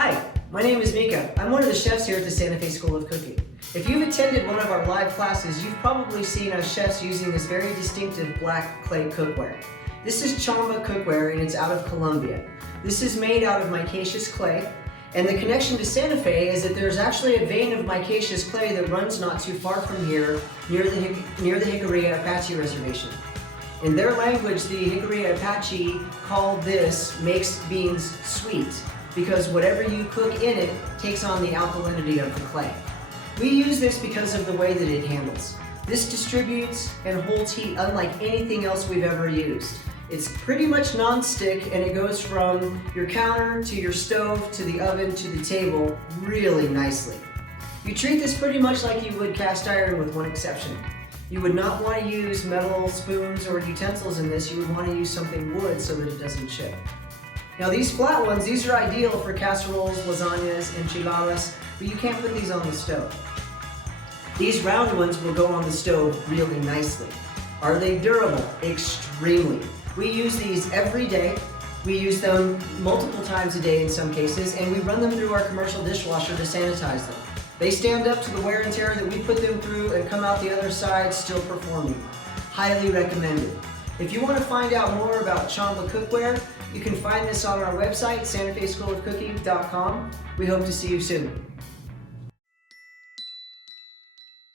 Hi, my name is Mica. I'm one of the chefs here at the Santa Fe School of Cooking. If you've attended one of our live classes, you've probably seen us chefs using this very distinctive black clay cookware. This is Chamba Cookware and it's out of Colombia. This is made out of micaceous clay, and the connection to Santa Fe is that there's actually a vein of micaceous clay that runs not too far from here near the Hickory Apache Reservation. In their language, the Hickory Apache called this makes beans sweet, because whatever you cook in it takes on the alkalinity of the clay. We use this because of the way that it handles. This distributes and holds heat unlike anything else we've ever used. It's pretty much non-stick, and it goes from your counter to your stove to the oven to the table really nicely. You treat this pretty much like you would cast iron, with one exception. You would not want to use metal spoons or utensils in this. You would want to use something wood so that it doesn't chip. Now these flat ones, these are ideal for casseroles, lasagnas, enchiladas, but you can't put these on the stove. These round ones will go on the stove really nicely. Are they durable? Extremely. We use these every day. We use them multiple times a day in some cases, and we run them through our commercial dishwasher to sanitize them. They stand up to the wear and tear that we put them through and come out the other side still performing. Highly recommended. If you want to find out more about Chamba Cookware, you can find this on our website, santafeschoolofcooking.com. We hope to see you soon.